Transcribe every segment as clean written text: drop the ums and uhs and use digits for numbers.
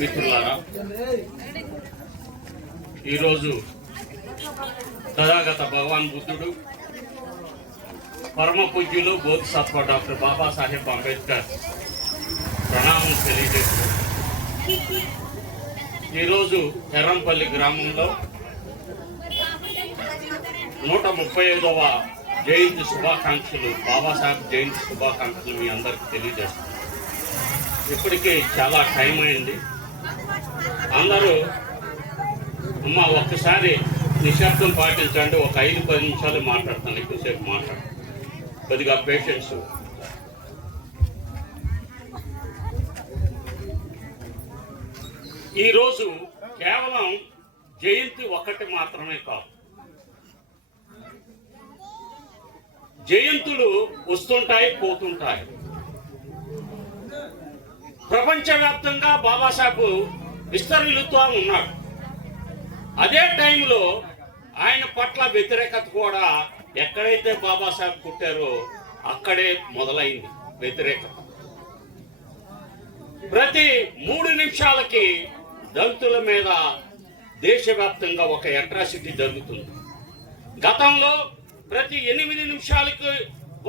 మిత్రులారా, ఈరోజు తథాగత భగవాన్ బుద్ధుడు, పరమ పూజ్యులు బోధిసత్వ డాక్టర్ బాబాసాహెబ్ అంబేద్కర్ ప్రణామం తెలియజేస్తూ ఈరోజు ఎర్రంపల్లి గ్రామంలో 135వ జయంతి శుభాకాంక్షలు, బాబాసాహెబ్ జయంతి శుభాకాంక్షలు మీ అందరికీ తెలియజేస్తాను. ఇప్పటికే చాలా టైం అయింది. అందరూ అమ్మ ఒక్కసారి నిశ్శబ్దం పాటించండి. ఒక 5-10 నిమిషాలు మాట్లాడతాను, ఎక్కువసేపు మాట్లాడు, కొద్దిగా పేషెన్స్. ఈరోజు కేవలం జయంతి ఒక్కటి మాత్రమే కాదు, జయంతులు వస్తుంటాయి, పోతుంటాయి. ప్రపంచవ్యాప్తంగా బాబాసాహెబ్ విస్తరిల్లుతూ ఉన్నాడు. అదే టైంలో ఆయన పట్ల వ్యతిరేకత కూడా ఎక్కడైతే బాబాసాహెబ్ పుట్టారో అక్కడే మొదలైంది వ్యతిరేకత. ప్రతి 3 నిమిషాలకి దళితుల మీద దేశవ్యాప్తంగా ఒక అట్రాసిటీ జరుగుతుంది. గతంలో ప్రతి 8 నిమిషాలకు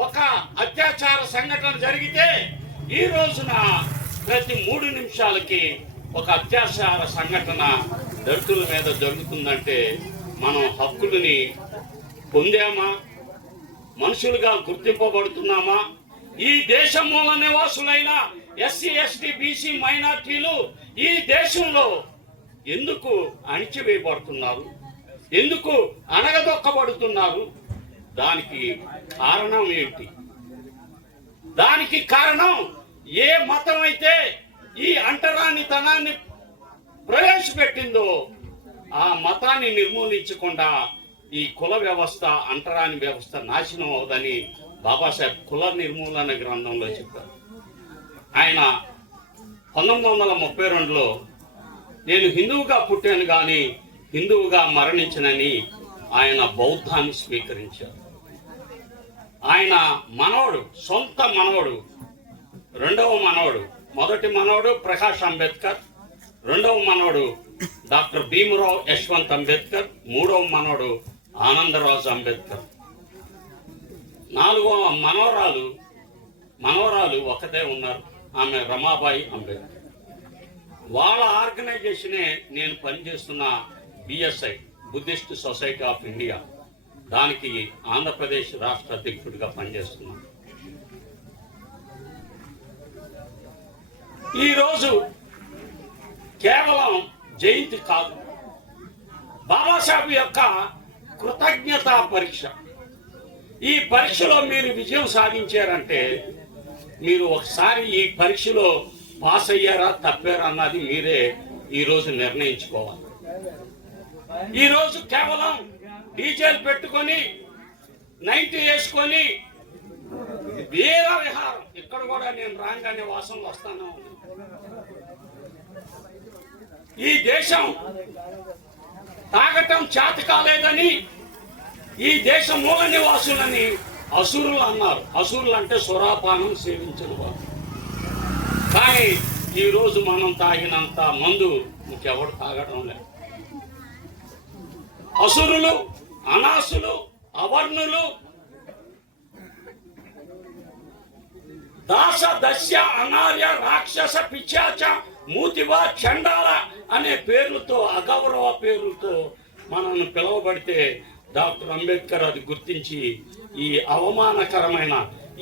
ఒక అత్యాచార సంఘటన జరిగితే ఈ రోజున ప్రతి 3 నిమిషాలకి ఒక అత్యాచార సంఘటన దళితుల మీద జరుగుతుందంటే మనం హక్కులని పొందామా, మనుషులుగా గుర్తింపబడుతున్నామా? ఈ దేశ మూల నివాసులైన ఎస్సీ, ఎస్టీ, బీసీ మైనార్టీలు ఈ దేశంలో ఎందుకు అణిచివేయబడుతున్నారు, ఎందుకు అణగదొక్కబడుతున్నారు? దానికి కారణం ఏంటి? దానికి కారణం ఏ మతం అయితే ఈ అంటరానితనాన్ని ప్రవేశపెట్టిందో ఆ మతాన్ని నిర్మూలించకుండా ఈ కుల వ్యవస్థ, అంటరాని వ్యవస్థ నాశనం అవుదని బాబాసాహెబ్ కుల నిర్మూలన గ్రంథంలో చెప్పారు. ఆయన 1932లో నేను హిందువుగా పుట్టాను కానీ హిందువుగా మరణించనని ఆయన బౌద్ధాన్ని స్వీకరించారు. ఆయన మనవడు, సొంత మనవడు, రెండవ మనవడు, మొదటి మనవడు ప్రకాష్ అంబేద్కర్, రెండవ మనవడు డాక్టర్ భీమరావు యశ్వంత్ అంబేద్కర్, మూడవ మనవడు ఆనందరాజు అంబేద్కర్, నాలుగవ మనవరాలు ఒకటే ఉన్నారు, ఆమె రమాబాయి అంబేద్కర్. వాళ్ళ ఆర్గనైజేషనే నేను పనిచేస్తున్న BSI, Buddhist society of India, దానికి ఆంధ్రప్రదేశ్ రాష్ట్ర అధ్యక్షుడిగా పనిచేస్తున్నాను. ఈరోజు కేవలం జయంతి కాదు, బాబాసాహెబ్ యొక్క కృతజ్ఞతా పరీక్ష. ఈ పరీక్షలో మీరు విజయం సాధించారంటే మీరు ఒకసారి ఈ పరీక్షలో పాస్ అయ్యారా తప్పారా అన్నది మీరే ఈరోజు నిర్ణయించుకోవాలి. ఈరోజు కేవలం డీజేలు పెట్టుకొని 90 వేసుకొని వీర విహారం, ఇక్కడ కూడా నేను రాగానే వాసనలు వస్తాను. ఈ దేశం తాగటం చేత కాలేదని ఈ దేశ మూల నివాసులని అసురులు అన్నారు. అసురులు అంటే సురాపానం సేవించిన వారు. కానీ ఈరోజు మనం తాగినంత మందు ఇంకెవడు తాగడం లేదు. అసురులు, అనాసులు, అవర్ణులు, దాస, దస్య, అనార్య, రాక్షస, పిశాచ, మూతివ, చండాల అనే పేర్లతో, అగౌరవ పేర్లతో మనల్ని పిలువబడితే డాక్టర్ అంబేద్కర్ అది గుర్తించి ఈ అవమానకరమైన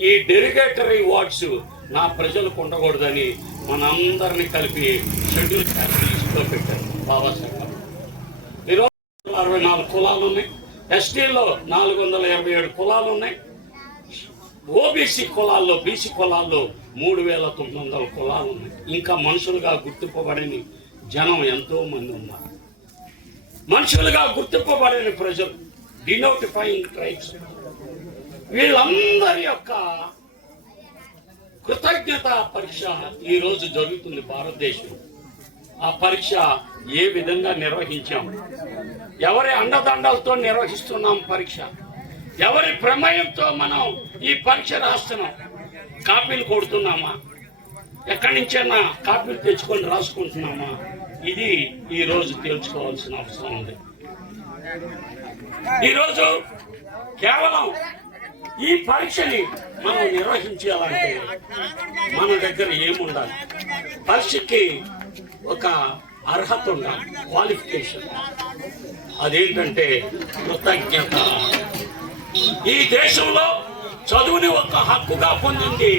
ఈ డెరిగేటరీ వర్డ్స్ నా ప్రజలకు ఉండకూడదని మనందరినీ కలిపి షెడ్యూల్ లిస్టులో పెట్టారు బాబాసాహెబ్. ఈరోజు 64 కులాలు ఉన్నాయి, ఎస్టీలో 427 కులాలు ఉన్నాయి, ఓబీసీ కులాల్లో, బీసీ కులాల్లో 3900 కులాలు ఉన్నాయి. ఇంకా మనుషులుగా గుర్తింపబడని జనం ఎంతో మంది ఉన్నారు. మనుషులుగా గుర్తింపబడని ప్రజలు, డినోటిఫైయింగ్ ట్రైబ్స్, వీళ్ళందరి యొక్క కృతజ్ఞత పరీక్ష ఈరోజు జరుగుతుంది భారతదేశం. ఆ పరీక్ష ఏ విధంగా నిర్వహించాం, ఎవరి అండదండలతో నిర్వహిస్తున్నాం పరీక్ష, ఎవరి ప్రమేయంతో మనం ఈ పరీక్ష రాస్తున్నాం, కాపీలు కొడుతున్నామా, ఎక్కడి నుంచైనా కాపీలు తెచ్చుకొని రాసుకుంటున్నామా? ఇది ఈరోజు తెలుసుకోవాల్సిన అవసరం ఉంది. ఈరోజు కేవలం ఈ పరీక్షని మనం నిర్వహించాలంటే మన దగ్గర ఏముండాలి? పరీక్షకి ఒక అర్హత ఉండాలి, క్వాలిఫికేషన్. అదేంటంటే కృతజ్ఞత. ఈ దేశంలో చదువుని ఒక హక్కుగా పొందింది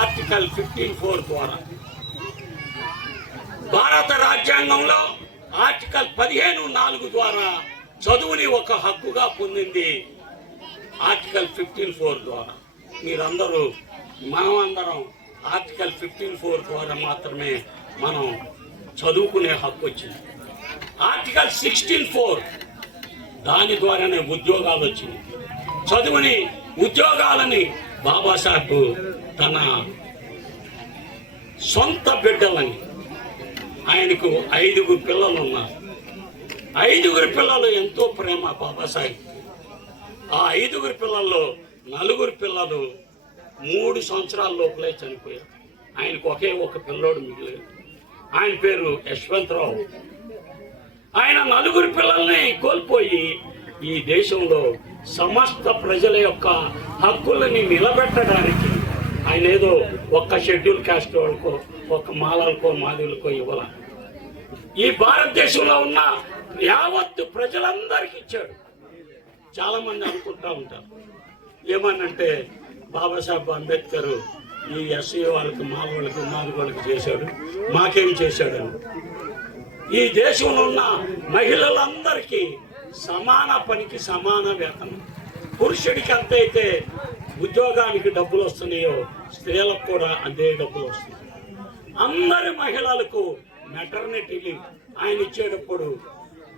ఆర్టికల్ 15(4) ద్వారా. భారత రాజ్యాంగంలో ఆర్టికల్ 15(4) ద్వారా చదువుని ఒక హక్కుగా పొందింది ఆర్టికల్ 15(4) ద్వారా. మీరందరూ మనమందరం ఆర్టికల్ 15(4) ద్వారా మాత్రమే మనం చదువుకునే హక్కు వచ్చింది. ఆర్టికల్ 16(4) దాని ద్వారానే ఉద్యోగాలు వచ్చింది. చదువుని ఉద్యోగాలని బాబాసాహెబ్ తన సొంత బిడ్డలని, ఆయనకు 5 పిల్లలు ఉన్నారు. 5 పిల్లలు ఎంతో ప్రేమ బాబాసాహెబ్. ఆ 5 పిల్లల్లో 4 పిల్లలు 3 సంవత్సరాల లోపలే చనిపోయారు. ఆయనకు ఒకే ఒక పిల్లోడు మిగిలేదు. ఆయన పేరు యశ్వంతరావు. ఆయన 4 పిల్లల్ని కోల్పోయి ఈ దేశంలో సమస్త ప్రజల యొక్క హక్కులని నిలబెట్టడానికి ఆయన ఏదో ఒక్క షెడ్యూల్ కాస్ట్ వాళ్ళకో, ఒక్క మాలలకో, మాదిలకో ఇవ్వాల. ఈ భారతదేశంలో ఉన్న యావత్తు ప్రజలందరికీ ఇచ్చాడు. చాలా మంది అనుకుంటా ఉంటారు ఏమనంటే బాబాసాహెబ్ అంబేద్కర్ ఈ ఎస్సీ వాళ్ళకి, మాల వాళ్ళకి, మాది వాళ్ళకి చేశాడు, మాకేం చేశాడని. ఈ దేశంలో ఉన్న మహిళలందరికీ సమాన పనికి సమాన వేతనం. పురుషుడికి ఎంతైతే ఉద్యోగానికి డబ్బులు వస్తున్నాయో స్త్రీలకు కూడా అదే డబ్బులు వస్తున్నాయి. అందరి మహిళలకు మెటర్నిటీ లీవ్ ఆయన ఇచ్చేటప్పుడు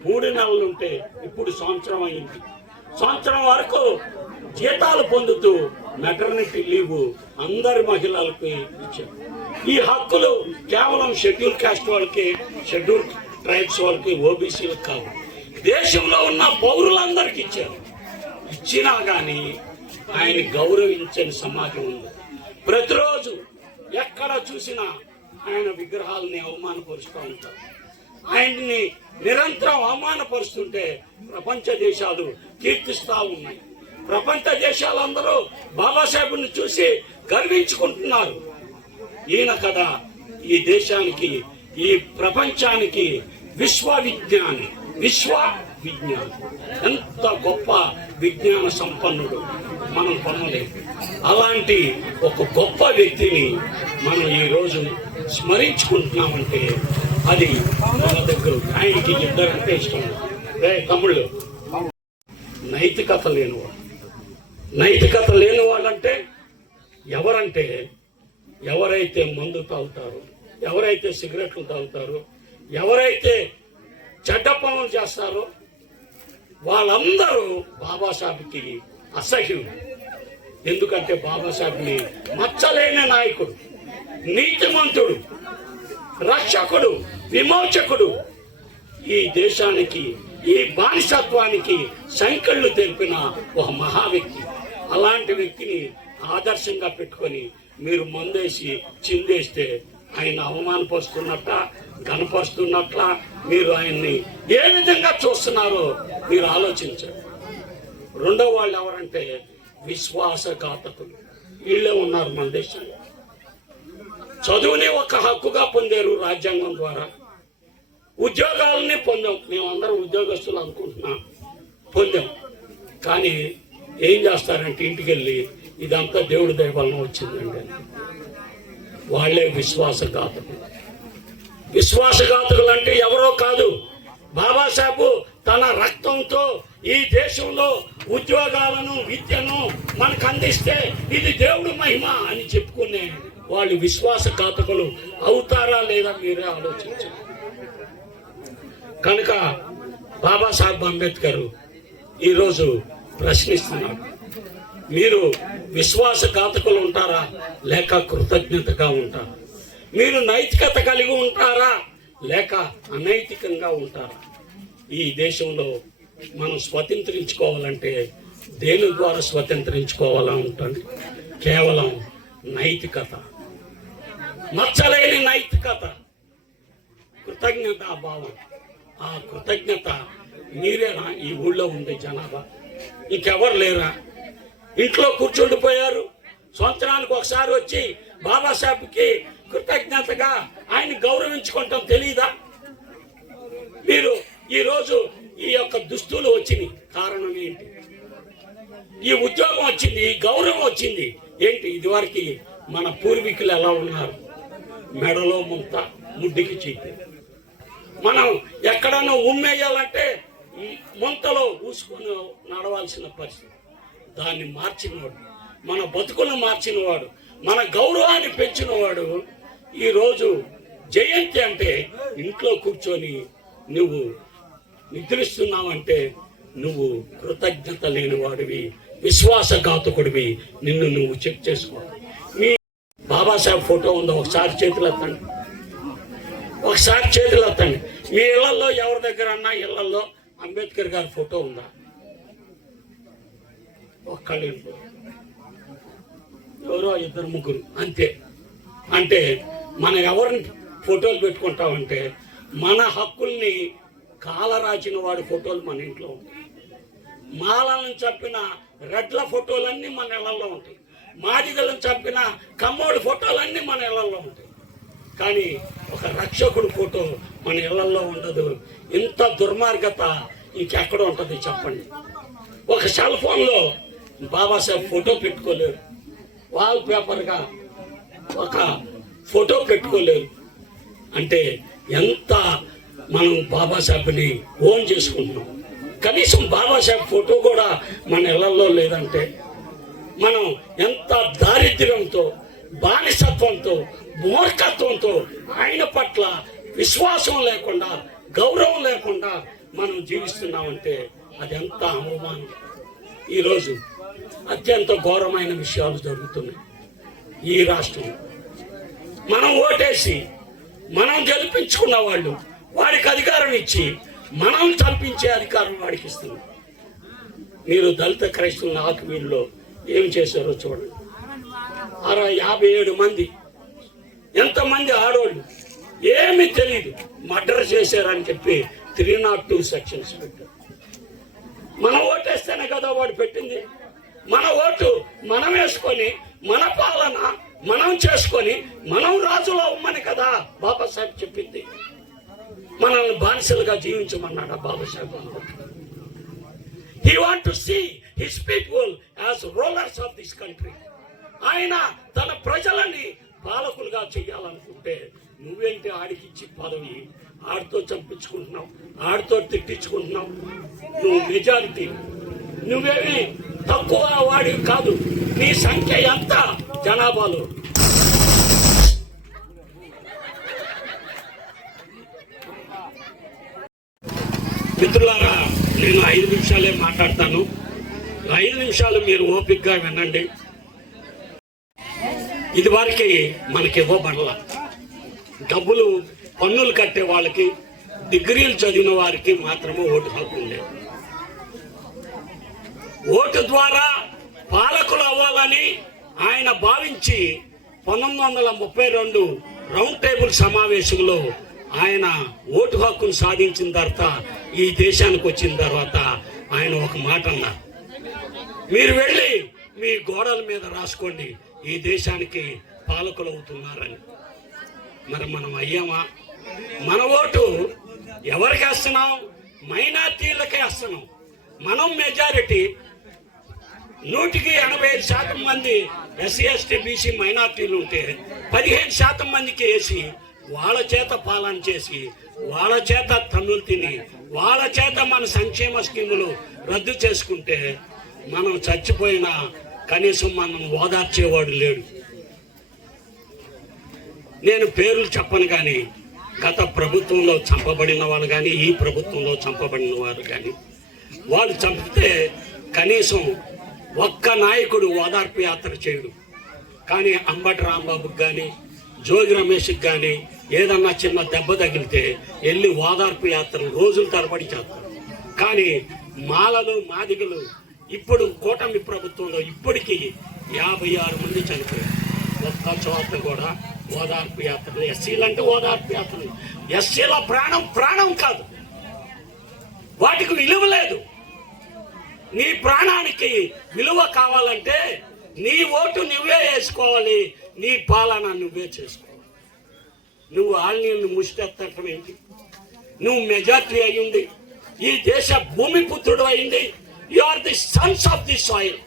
3 నెలలు ఉంటే ఇప్పుడు సంవత్సరం అయింది. సంవత్సరం వరకు జీతాలు పొందుతూ మెటర్నిటీ లీవ్ అందరి మహిళలకు ఇచ్చారు. ఈ హక్కులు కేవలం షెడ్యూల్ కాస్ట్ వాళ్ళకి, షెడ్యూల్ ట్రైబ్స్ వాళ్ళకి, ఓబీసీలకు కాదు, దేశంలో ఉన్న పౌరులందరికీ ఇచ్చారు. ఇచ్చినా కానీ ఆయన గౌరవించని సమాజం ఉంది. ప్రతిరోజు ఎక్కడ చూసినా ఆయన విగ్రహాలని అవమానపరుస్తూ ఉంటారు. ఆయన్ని నిరంతరం అవమానపరుస్తుంటే ప్రపంచ దేశాలు కీర్తిస్తూ ఉన్నాయి. ప్రపంచ దేశాలందరూ బాబాసాహెబ్ని చూసి గర్వించుకుంటున్నారు. ఈయన కదా ఈ దేశానికి, ఈ ప్రపంచానికి విశ్వవిజ్ఞాని. ఎంత గొప్ప విజ్ఞాన సంపన్నుడు మనం పొందలేము. అలాంటి ఒక గొప్ప వ్యక్తిని మనం ఈరోజు స్మరించుకుంటున్నామంటే అది మన దగ్గర. ఆయనకి 2 అంటే ఇష్టం. తమ్ముళ్ళు, నైతికత లేనివాడు. నైతికత లేనివాళ్ళంటే ఎవరంటే ఎవరైతే మందు తాగుతారో, ఎవరైతే సిగరెట్లు తాగుతారో, ఎవరైతే చెడ్డ పనులు చేస్తారో వాళ్ళందరూ బాబాసాహెబ్కి అసహ్యం. ఎందుకంటే బాబాసాహెబ్ని మచ్చలేని నాయకుడు, నీతిమంతుడు, రక్షకుడు, విమోచకుడు, ఈ దేశానికి, ఈ బానిసత్వానికి సంకెళ్ళు తెలిపిన ఒక మహా వ్యక్తి. అలాంటి వ్యక్తిని ఆదర్శంగా పెట్టుకొని మీరు మందేసి చిందేస్తే ఆయన అవమానపరుస్తున్నట్ట, కనపరుస్తున్నట్ల మీరు ఆయన్ని ఏ విధంగా చూస్తున్నారో మీరు ఆలోచించండి. రెండో వాళ్ళు ఎవరంటే విశ్వాసఘాతకులు. వీళ్ళే ఉన్నారు మన దేశంలో. చదువుని ఒక హక్కుగా పొందారు రాజ్యాంగం ద్వారా. ఉద్యోగాలని పొందాం. మేమందరం ఉద్యోగస్తులు అనుకుంటున్నాం, పొందాం. కానీ ఏం చేస్తారంటే ఇంటికి వెళ్ళి ఇదంతా దేవుడి దయ వలన వచ్చిందండి. వాళ్ళే విశ్వాసఘాతకులు. విశ్వాసఘాతకులు అంటే ఎవరో కాదు, బాబాసాహెబ్ తన రక్తంతో ఈ దేశంలో ఉద్యోగాలను, విద్యను మనకు అందిస్తే ఇది దేవుడి మహిమ అని చెప్పుకునే వాళ్ళు విశ్వాసఘాతకులు అవుతారా లేదా మీరే ఆలోచించండి. కనుక బాబాసాహెబ్ అంబేద్కర్ ఈరోజు ప్రశ్నిస్తున్నారు, మీరు విశ్వాసఘాతకులు ఉంటారా లేక కృతజ్ఞతగా ఉంటారా? మీరు నైతికత కలిగి ఉంటారా లేక అనైతికంగా ఉంటారా? ఈ దేశంలో మనం స్వతంత్రించుకోవాలంటే దేని ద్వారా స్వతంత్రించుకోవాలని ఉంటుంది? కేవలం నైతికత. మచ్చలేని నైతికత, కృతజ్ఞత భావం. ఆ కృతజ్ఞత మీరేనా ఈ ఊళ్ళో ఉండే జనాభా? ఇంకెవరు లేరా? ఇంట్లో కూర్చుండిపోయారు. సంవత్సరానికి ఒకసారి వచ్చి బాబాసాహెబ్కి కృతజ్ఞతగా ఆయన గౌరవించుకుంటాం తెలియదా? మీరు ఈరోజు ఈ యొక్క దుస్తులు వచ్చినాయి, కారణం ఏంటి? ఈ ఉద్యోగం వచ్చింది, ఈ గౌరవం వచ్చింది ఏంటి? ఇదివరకు మన పూర్వీకులు ఎలా ఉన్నారు? మెడలో ముంత, ముడ్డికి చీటి. మనం ఎక్కడన్నా ఉమ్మేయాలంటే ముంతలో ఊసుకొని నడవాల్సిన పరిస్థితి. దాన్ని మార్చినవాడు, మన బతుకులను మార్చినవాడు, మన గౌరవాన్ని పెంచినవాడు ఈరోజు జయంతి అంటే ఇంట్లో కూర్చొని నువ్వు నిద్రిస్తున్నావంటే నువ్వు కృతజ్ఞత లేనివాడివి, విశ్వాసఘాతకుడివి. నిన్ను నువ్వు చెక్ చేసుకో. మీ బాబాసాహెబ్ ఫోటో ఉందో ఒకసారి చేతులు ఎత్తండి, ఒకసారి చేతులు ఎత్తండి. మీ ఇళ్లలో ఎవరి దగ్గర అన్నా ఇళ్లలో అంబేద్కర్ గారి ఫోటో ఉందా? ఒక్కళ్ళు ఎవరో ఇద్దరు ముగ్గురు అంతే. అంటే మనం ఎవరిని ఫోటోలు పెట్టుకుంటామంటే మన హక్కుల్ని కాలరాచిన వాడి ఫోటోలు మన ఇంట్లో ఉంటాయి. మాలను చంపిన రెడ్ల ఫోటోలన్నీ మన ఇళ్లలో ఉంటాయి. మాదిగలను చంపిన కమ్మోడి ఫోటోలన్నీ మన ఇళ్లలో ఉంటాయి. కానీ ఒక రక్షకుడు ఫోటో మన ఇళ్లలో ఉండదు. ఇంత దుర్మార్గత ఇంకెక్కడ ఉంటుంది చెప్పండి? ఒక సెల్ ఫోన్లో బాబాసాహెబ్ ఫోటో పెట్టుకోలేరు, వాల్ పేపర్గా ఒక ఫోటో పెట్టుకోలేరు. అంటే ఎంత మనం బాబాసాహెబ్ని ఓన్ చేసుకుంటున్నాం. కనీసం బాబాసాహెబ్ ఫోటో కూడా మన ఇళ్లలో లేదంటే మనం ఎంత దారిద్ర్యంతో, బానిసత్వంతో, మూర్ఖత్వంతో, ఆయన పట్ల విశ్వాసం లేకుండా, గౌరవం లేకుండా మనం జీవిస్తున్నామంటే అది ఎంత అవమానం. ఈరోజు అత్యంత ఘోరమైన విషయాలు జరుగుతున్నాయి ఈ రాష్ట్రంలో. మనం ఓటేసి మనం గెలిపించుకున్న వాళ్ళు వాడికి అధికారం ఇచ్చి మనం చంపించే అధికారం వాడికి ఇస్తున్నాం. మీరు దళిత క్రైస్తవుల ఆత్మీయుల్లో ఏం చేశారో చూడండి. 57 మంది, ఎంతమంది ఆడవాళ్ళు ఏమీ తెలియదు మర్డర్ చేశారని చెప్పి 302 సెక్షన్స్ పెట్టారు. మనం ఓటేస్తేనే కదా వాడు పెట్టింది. మన ఓటు మనం వేసుకొని మన పాలన మనం చేసుకొని మనం రాజులు అవ్వమని కదా బాబాసాహెబ్ చెప్పింది. మనల్ని బానిసలుగా జీవించమన్నాడు Babasaheb. He want to see his people as rulers of this country. ఆయన తన ప్రజలని పాలకులుగా చేయాలనుకుంటే నువ్వేంటి ఆడికి ఇచ్చి పదవి, ఆడితో చంపించుకుంటున్నావు, ఆడితో తిట్టించుకుంటున్నావు. నువ్వు మెజారిటీ, నువ్వేమి తక్కువ వాడివి కాదు. నీ సంఖ్య ఎంత జనాభాలో? మిత్రులారా, నేను 5 నిమిషాలే మాట్లాడతాను. 5 నిమిషాలు మీరు ఓపికగా వినండి. ఇది వరకు మనకి ఇవ్వబడల డబ్బులు, పన్నులు కట్టే వాళ్ళకి, డిగ్రీలు చదివిన వారికి మాత్రమే ఓటు హక్కు ఉండేది. ఓటు ద్వారా పాలకులు అవ్వాలని ఆయన భావించి 1932 రౌండ్ టేబుల్ సమావేశంలో ఆయన ఓటు హక్కును సాధించిన తర్వాత, ఈ దేశానికి వచ్చిన తర్వాత ఆయన ఒక మాట అన్నారు, మీరు వెళ్ళి మీ గోడల మీద రాసుకోండి ఈ దేశానికి పాలకులు అవుతున్నారని. మరి మనం అయ్యామా? మన ఓటు ఎవరికి వేస్తున్నాం? మైనార్టీలకే వేస్తున్నాం. మనం మెజారిటీ 185% మంది ఎస్సీ ఎస్టీ బీసీ మైనార్టీలు ఉంటే 15% మందికి వేసి వాళ్ళ చేత పాలన చేసి వాళ్ళ చేత తన్నులు తిని వాళ్ళ చేత మన సంక్షేమ స్కీములు రద్దు చేసుకుంటే మనం చచ్చిపోయినా కనీసం మనం ఓదార్చేవాడు లేడు. నేను పేర్లు చెప్పను కానీ గత ప్రభుత్వంలో చంపబడిన వాళ్ళు కానీ ఈ ప్రభుత్వంలో చంపబడిన వారు కానీ వాళ్ళు చంపితే కనీసం ఒక్క నాయకుడు ఓదార్పు యాత్ర చేయడు. కానీ అంబటి రాంబాబుకి కానీ జోగి రమేష్కి కానీ ఏదన్నా చిన్న దెబ్బ తగిలితే వెళ్ళి ఓదార్పు యాత్రలు రోజుల తరబడి చేస్తారు. కానీ మాలలు, మాదిగలు ఇప్పుడు కూటమి ప్రభుత్వంలో ఇప్పటికీ 56 మంది చనిపోయారు. ఒక్క చోట కూడా ఓదార్పు యాత్రలు. ఎస్సీలు అంటే ఓదార్పు యాత్రలు. ఎస్సీల ప్రాణం కాదు, వాటికి విలువ లేదు. నీ ప్రాణానికి విలువ కావాలంటే నీ ఓటు నువ్వే వేసుకోవాలి, నీ పాలన నువ్వే చేసుకోవాలి. నువ్వు ఆళ్ళని ముష్టెత్తటం ఏంటి? నువ్వు మెజార్టీ అయ్యింది, ఈ దేశ భూమి పుత్రుడు అయింది. You are the sons of the soil.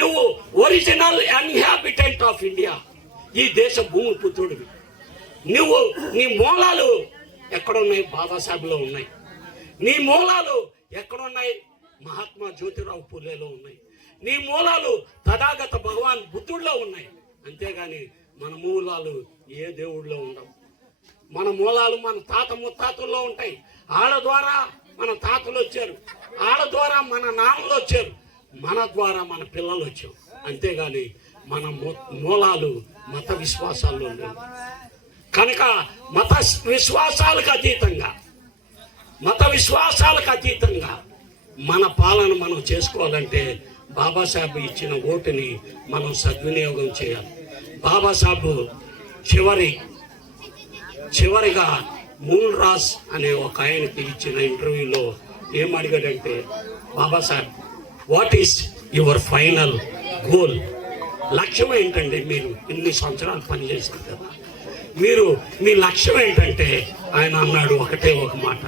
నువ్వు ఒరిజినల్ ఇన్హాబిటెంట్ ఆఫ్ ఇండియా, ఈ దేశ భూమి పుత్రుడివి. నీ మూలాలు ఎక్కడున్నాయి? బాబాసాహెబ్లో ఉన్నాయి. నీ మూలాలు ఎక్కడున్నాయి? మహాత్మా జ్యోతిరావు పూలేలో ఉన్నాయి. నీ మూలాలు తథాగత భగవాన్ బుద్ధుడిలో ఉన్నాయి. అంతేగాని మన మూలాలు ఏ దేవుడిలో ఉండవు. మన మూలాలు మన తాత ముత్తాతల్లో ఉంటాయి. ఆళ్ళ ద్వారా మన తాతలు వచ్చారు, ఆళ్ళ ద్వారా మన నాన్నలు వచ్చారు, మన ద్వారా మన పిల్లలు వచ్చారు. అంతేగాని మన మూలాలు మత విశ్వాసాల్లో లేవు. కనుక మత విశ్వాసాలకు అతీతంగా మన పాలన మనం చేసుకోవాలంటే బాబాసాహెబ్ ఇచ్చిన ఓటుని మనం సద్వినియోగం చేయాలి. బాబాసాహెబ్ చివరిగా మూల్ రాజ్ అనే ఒక ఆయనకి ఇచ్చిన ఇంటర్వ్యూలో ఏమడిగాడంటే, Babasaheb, what is your final goal? లక్ష్యం ఏంటండి? మీరు ఇన్ని సంవత్సరాలు పనిచేశారు కదా, మీ లక్ష్యం ఏంటంటే ఆయన అన్నాడు ఒకటే ఒక మాట,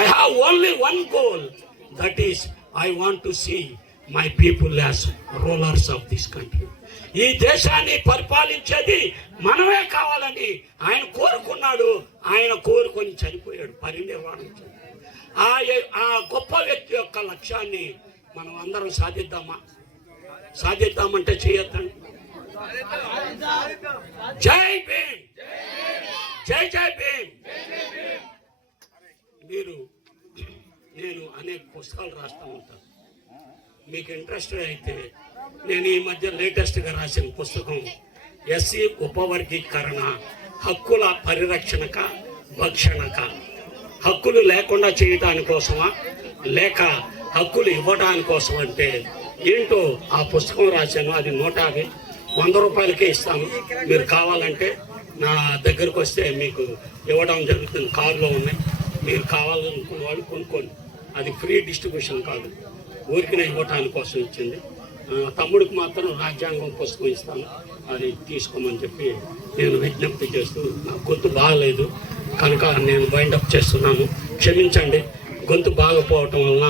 I have only one goal, that is I want to see my people as rulers of this country. ఈ దేశాన్ని పరిపాలించేది మనమే కావాలని ఆయన కోరుకున్నాడు. ఆయన కోరుకొని చనిపోయాడు, పరినిర్వాణం. ఆ గొప్ప వ్యక్తి యొక్క లక్ష్యాన్ని మనం అందరం సాధిద్దామంటే చేయొద్దండి. జై భీమ్, జై జై భీమ్. నేను అనేక పుస్తకాలు రాస్తూ ఉంటాను. మీకు ఇంట్రెస్ట్ అయితే నేను ఈ మధ్య లేటెస్ట్గా రాసిన పుస్తకం ఎస్సీ ఉపవర్గీకరణ, హక్కుల పరిరక్షణక భక్షణక. హక్కులు లేకుండా చేయడానికి కోసమా లేక హక్కులు ఇవ్వడానికి కోసం అంటే ఏంటో ఆ పుస్తకం రాశాను. అది 150 రూపాయలకే ఇస్తాను. మీరు కావాలంటే నా దగ్గరకు వస్తే మీకు ఇవ్వడం జరుగుతుంది. కారులో ఉన్నాయి, మీరు కావాలనుకున్న వాళ్ళు కొనుక్కోండి. అది ఫ్రీ డిస్ట్రిబ్యూషన్ కాదు, ఊరికినే ఇవ్వటానికి కోసం ఇచ్చింది. తమ్ముడికి మాత్రం రాజ్యాంగం పుస్తకం ఇస్తాను, అది తీసుకోమని చెప్పి నేను విజ్ఞప్తి చేస్తూ, నాకు గొంతు బాగలేదు కనుక నేను వైండప్ చేస్తున్నాను, క్షమించండి. గొంతు బాగపోవటం వలన